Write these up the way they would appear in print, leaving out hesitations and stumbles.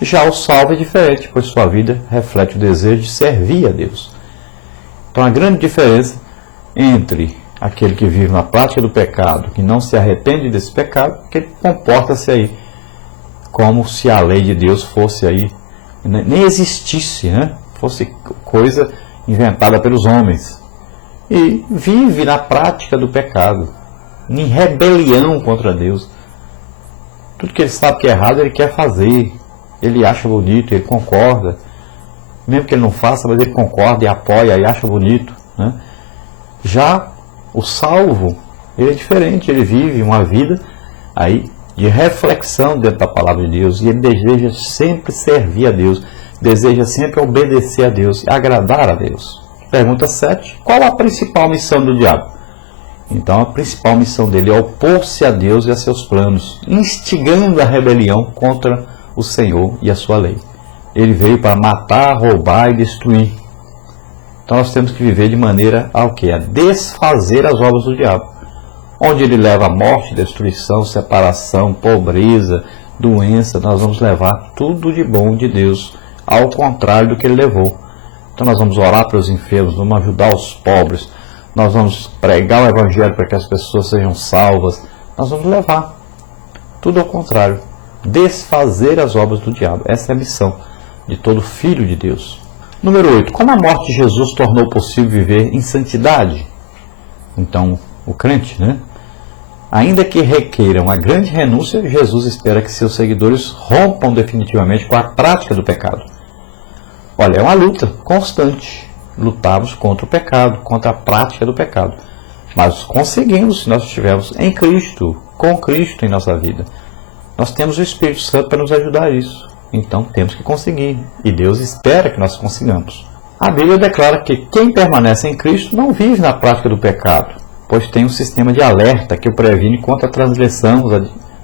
Já o salvo é diferente, pois sua vida reflete o desejo de servir a Deus. Então a grande diferença entre aquele que vive na prática do pecado, que não se arrepende desse pecado, que ele comporta-se aí como se a lei de Deus fosse aí, nem existisse, né? Fosse coisa inventada pelos homens. E vive na prática do pecado, em rebelião contra Deus. Tudo que ele sabe que é errado, ele quer fazer. Ele acha bonito, ele concorda. Mesmo que ele não faça, mas ele concorda e apoia e acha bonito, né? Já o salvo, ele é diferente, ele vive uma vida aí de reflexão dentro da palavra de Deus, e ele deseja sempre servir a Deus, deseja sempre obedecer a Deus, agradar a Deus. Pergunta 7. Qual a principal missão do diabo? Então a principal missão dele é opor-se a Deus e a seus planos, instigando a rebelião contra o Senhor e a sua lei. Ele veio para matar, roubar e destruir. Então nós temos que viver de maneira a quê? A desfazer as obras do diabo. Onde ele leva a morte, destruição, separação, pobreza, doença, nós vamos levar tudo de bom de Deus, ao contrário do que ele levou. Então nós vamos orar para os enfermos, vamos ajudar os pobres, nós vamos pregar o Evangelho para que as pessoas sejam salvas, nós vamos levar tudo ao contrário, desfazer as obras do diabo. Essa é a missão de todo filho de Deus. Número 8. Como a morte de Jesus tornou possível viver em santidade? Então, o crente, né? Ainda que requeiram uma grande renúncia, Jesus espera que seus seguidores rompam definitivamente com a prática do pecado. Olha, é uma luta constante. Lutamos contra o pecado, contra a prática do pecado. Mas conseguimos se nós estivermos em Cristo, com Cristo em nossa vida. Nós temos o Espírito Santo para nos ajudar a isso. Então temos que conseguir. E Deus espera que nós consigamos. A Bíblia declara que quem permanece em Cristo não vive na prática do pecado, pois tem um sistema de alerta que o previne contra a transgressão,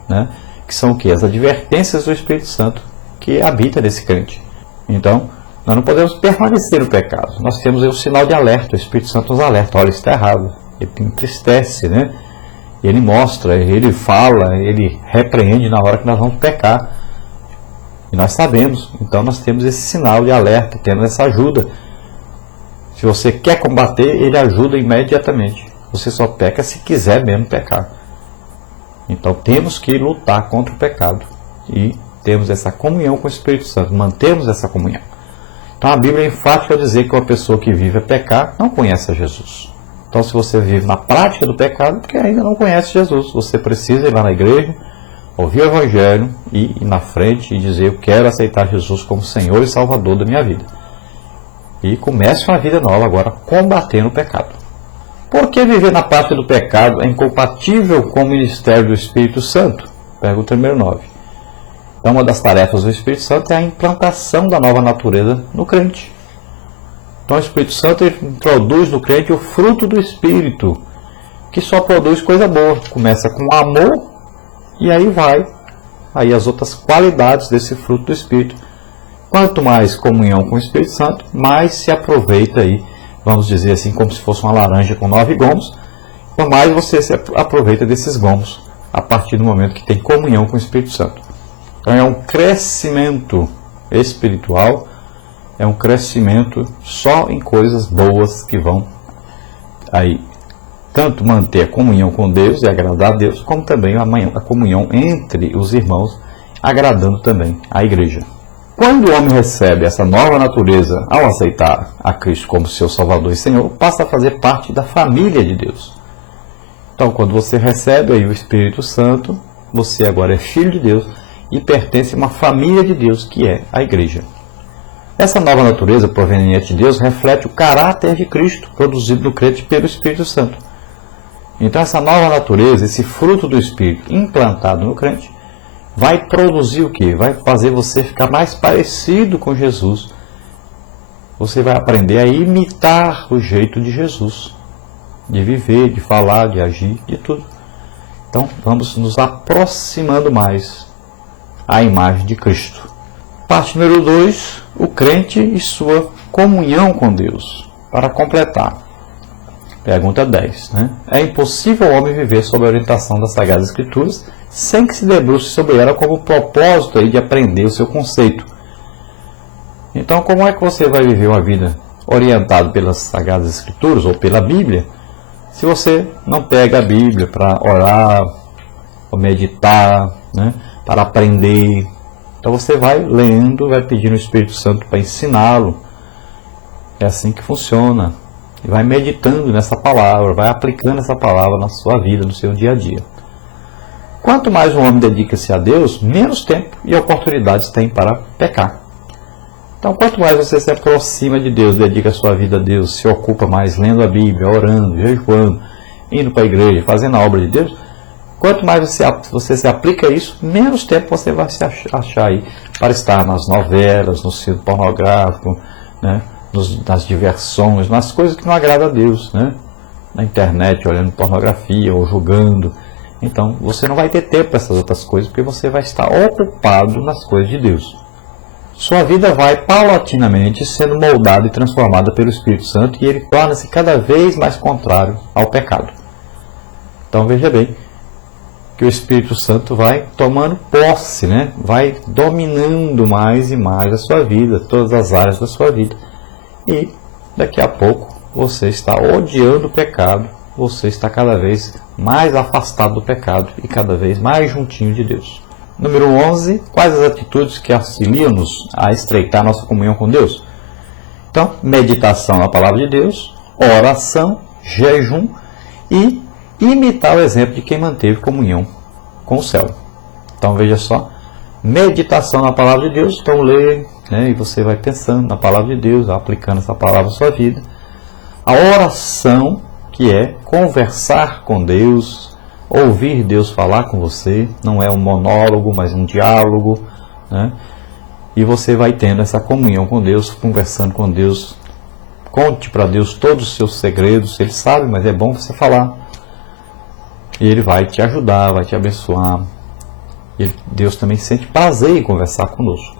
né? Que são o quê? As advertências do Espírito Santo que habita nesse crente. Então, nós não podemos permanecer no pecado. Nós temos aí um sinal de alerta. O Espírito Santo nos alerta. Olha, isso está errado. Ele entristece, né? Ele mostra, ele fala, ele repreende na hora que nós vamos pecar. E nós sabemos. Então nós temos esse sinal de alerta, temos essa ajuda. Se você quer combater, ele ajuda imediatamente. Você só peca se quiser mesmo pecar. Então temos que lutar contra o pecado. E temos essa comunhão com o Espírito Santo. Mantemos essa comunhão. Então a Bíblia é enfática ao dizer que uma pessoa que vive a pecar não conhece a Jesus. Então se você vive na prática do pecado, porque ainda não conhece Jesus, você precisa ir lá na igreja, ouvir o Evangelho e ir na frente e dizer: eu quero aceitar Jesus como Senhor e Salvador da minha vida. E comece uma vida nova agora, combatendo o pecado. Por que viver na prática do pecado é incompatível com o ministério do Espírito Santo? Pergunta número 9. Então, uma das tarefas do Espírito Santo é a implantação da nova natureza no crente. Então, o Espírito Santo introduz no crente o fruto do Espírito, que só produz coisa boa. Começa com amor e aí vai. Aí as outras qualidades desse fruto do Espírito. Quanto mais comunhão com o Espírito Santo, mais se aproveita aí, vamos dizer assim, como se fosse uma laranja com 9 gomos, então mais você se aproveita desses gomos, a partir do momento que tem comunhão com o Espírito Santo. Então é um crescimento espiritual, é um crescimento só em coisas boas que vão aí tanto manter a comunhão com Deus e agradar a Deus, como também a comunhão entre os irmãos, agradando também a igreja. Quando o homem recebe essa nova natureza ao aceitar a Cristo como seu Salvador e Senhor, passa a fazer parte da família de Deus. Então quando você recebe aí o Espírito Santo, você agora é filho de Deus e pertence a uma família de Deus, que é a igreja. Essa nova natureza proveniente de Deus reflete o caráter de Cristo, produzido no crente pelo Espírito Santo. Então essa nova natureza, esse fruto do Espírito implantado no crente, vai produzir o quê? Vai fazer você ficar mais parecido com Jesus. Você vai aprender a imitar o jeito de Jesus, de viver, de falar, de agir, de tudo. Então vamos nos aproximando mais à imagem de Cristo. Parte número 2, o crente e sua comunhão com Deus. Para completar, Pergunta 10. Né? É impossível o homem viver sob a orientação das Sagradas Escrituras sem que se debruce sobre ela como propósito aí de aprender o seu conceito. Então, como é que você vai viver uma vida orientada pelas Sagradas Escrituras ou pela Bíblia, se você não pega a Bíblia para orar, ou meditar, né, para aprender? Então você vai lendo, vai pedindo o Espírito Santo para ensiná-lo. É assim que funciona. E vai meditando nessa palavra, vai aplicando essa palavra na sua vida, no seu dia a dia. Quanto mais um homem dedica-se a Deus, menos tempo e oportunidades tem para pecar. Então, quanto mais você se aproxima de Deus, dedica a sua vida a Deus, se ocupa mais lendo a Bíblia, orando, jejuando, indo para a igreja, fazendo a obra de Deus, quanto mais você se aplica a isso, menos tempo você vai se achar aí para estar nas novelas, no sítio pornográfico, né, nas diversões, nas coisas que não agradam a Deus, né, na internet, olhando pornografia ou jogando. Então, você não vai ter tempo para essas outras coisas, porque você vai estar ocupado nas coisas de Deus. Sua vida vai paulatinamente sendo moldada e transformada pelo Espírito Santo e ele torna-se cada vez mais contrário ao pecado. Então veja bem que o Espírito Santo vai tomando posse, né? Vai dominando mais e mais a sua vida, todas as áreas da sua vida. E daqui a pouco você está odiando o pecado, você está cada vez mais afastado do pecado e cada vez mais juntinho de Deus. Número 11. Quais as atitudes que auxiliam-nos a estreitar nossa comunhão com Deus? Então, meditação na palavra de Deus, oração, jejum e imitar o exemplo de quem manteve comunhão com o céu. Então, veja só, meditação na palavra de Deus, então lê, né, e você vai pensando na palavra de Deus, aplicando essa palavra na sua vida. A oração, que é conversar com Deus, ouvir Deus falar com você, não é um monólogo, mas um diálogo, né? E você vai tendo essa comunhão com Deus, conversando com Deus. Conte para Deus todos os seus segredos, Ele sabe, mas é bom você falar. E Ele vai te ajudar, vai te abençoar. Deus também sente prazer em conversar conosco.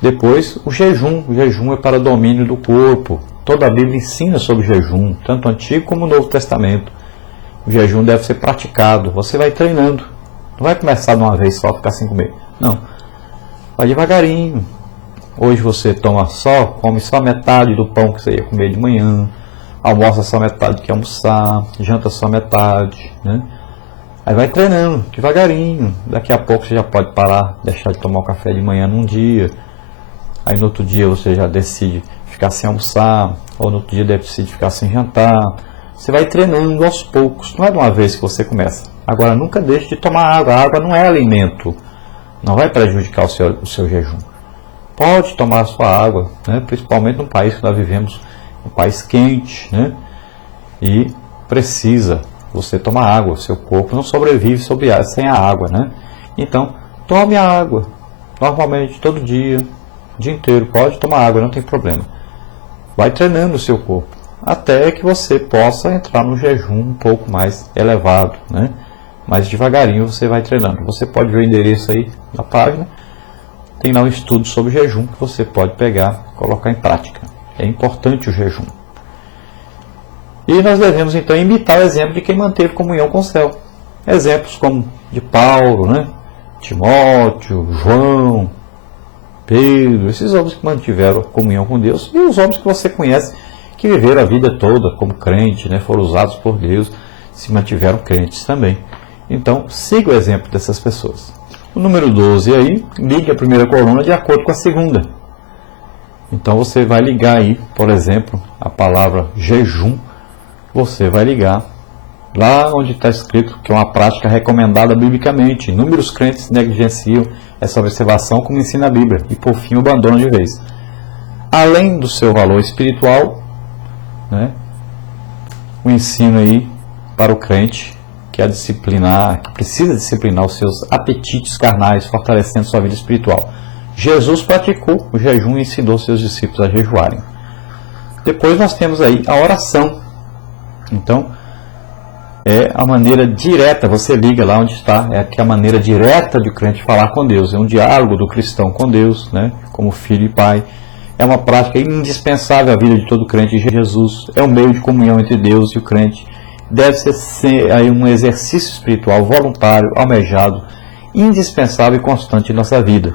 Depois, o jejum. O jejum é para domínio do corpo. Toda a Bíblia ensina sobre jejum, tanto o Antigo como o Novo Testamento. O jejum deve ser praticado. Você vai treinando. Não vai começar de uma vez só, ficar sem comer. Não. Vai devagarinho. Hoje você come só metade do pão que você ia comer de manhã. Almoça só metade que ia almoçar. Janta só metade, né? Aí vai treinando, devagarinho. Daqui a pouco você já pode parar, deixar de tomar o café de manhã num dia. Aí no outro dia você já decide ficar sem almoçar. Ou no outro dia decide ficar sem jantar. Você vai treinando aos poucos, não é de uma vez que você começa. Agora, nunca deixe de tomar água. A água não é alimento, não vai prejudicar o seu jejum. Pode tomar a sua água, né? Principalmente no país que nós vivemos, um país quente, né? E precisa você tomar água, o seu corpo não sobrevive sem a água, né? Então, tome a água, normalmente, todo dia, o dia inteiro, pode tomar água, não tem problema. Vai treinando o seu corpo, até que você possa entrar no jejum um pouco mais elevado, né? Mas devagarinho você vai treinando. Você pode ver o endereço aí na página. Tem lá um estudo sobre jejum que você pode pegar e colocar em prática. É importante o jejum. E nós devemos então imitar o exemplo de quem manteve comunhão com o céu. Exemplos como de Paulo, né? Timóteo, João, Pedro, esses homens que mantiveram comunhão com Deus, e os homens que você conhece que viveram a vida toda como crente, né, foram usados por Deus, se mantiveram crentes também. Então, siga o exemplo dessas pessoas. O número 12 aí, ligue a primeira coluna de acordo com a segunda. Então, você vai ligar aí, por exemplo, a palavra jejum, você vai ligar lá onde está escrito que é uma prática recomendada biblicamente. Inúmeros crentes negligenciam essa observação como ensina a Bíblia e, por fim, o abandonam de vez. Além do seu valor espiritual, né, o ensino aí para o crente que precisa disciplinar os seus apetites carnais, fortalecendo sua vida espiritual. Jesus praticou o jejum e ensinou seus discípulos a jejuarem. Depois nós temos aí a oração. Então, é a maneira direta, você liga lá onde está, é a maneira direta de o crente falar com Deus, é um diálogo do cristão com Deus, né, como filho e pai. é uma prática indispensável à vida de todo crente. Jesus é um meio de comunhão entre Deus e o crente. Deve ser aí um exercício espiritual voluntário, almejado, indispensável e constante em nossa vida.